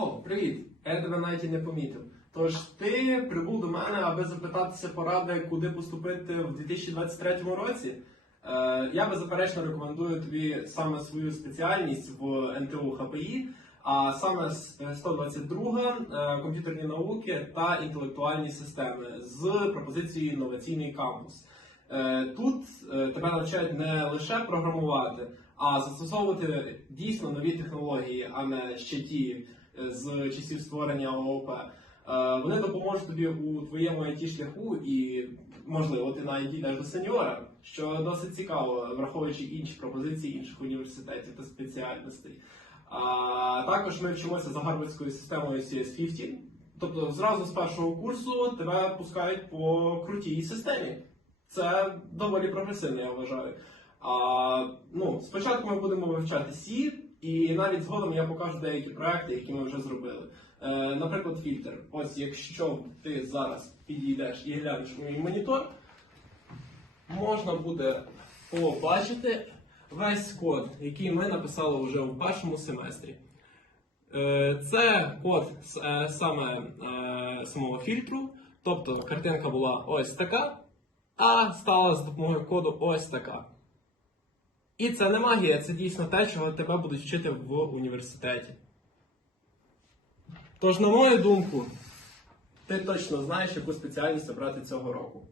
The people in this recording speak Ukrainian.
О, привіт! Я тебе навіть і не помітив. Тож ти прибув до мене, аби запитатися поради, куди поступити в 2023 році. Е, я беззаперечно рекомендую тобі саме свою спеціальність в НТУ ХПІ, а саме е, 122 е, комп'ютерні науки та інтелектуальні системи з пропозицією інноваційний кампус. Е, Тут е, тебе навчають не лише програмувати, а застосовувати дійсно нові технології, а не ще ті е, з часів створення ООП. Е, Вони допоможуть тобі у твоєму it шляху і, можливо, ти навіть дійдеш до сеньора, що досить цікаво, враховуючи інші пропозиції інших університетів та спеціальностей. А також ми вчимося за гарвардською системою CS50. Тобто зразу з першого курсу тебе пускають по крутій системі. Це доволі прогресивно, я вважаю. А, ну, спочатку ми будемо вивчати C, і навіть згодом я покажу деякі проекти, які ми вже зробили. Е, наприклад, фільтр. Ось якщо ти зараз підійдеш і глянеш мій монітор, можна буде побачити весь код, який ми написали вже в першому семестрі. Е, Це код е, саме е, самого фільтру, тобто картинка була ось така, а стала з допомогою коду ось така. І це не магія, це дійсно те, чого тебе будуть вчити в університеті. Тож, на мою думку, ти точно знаєш, яку спеціальність обрати цього року.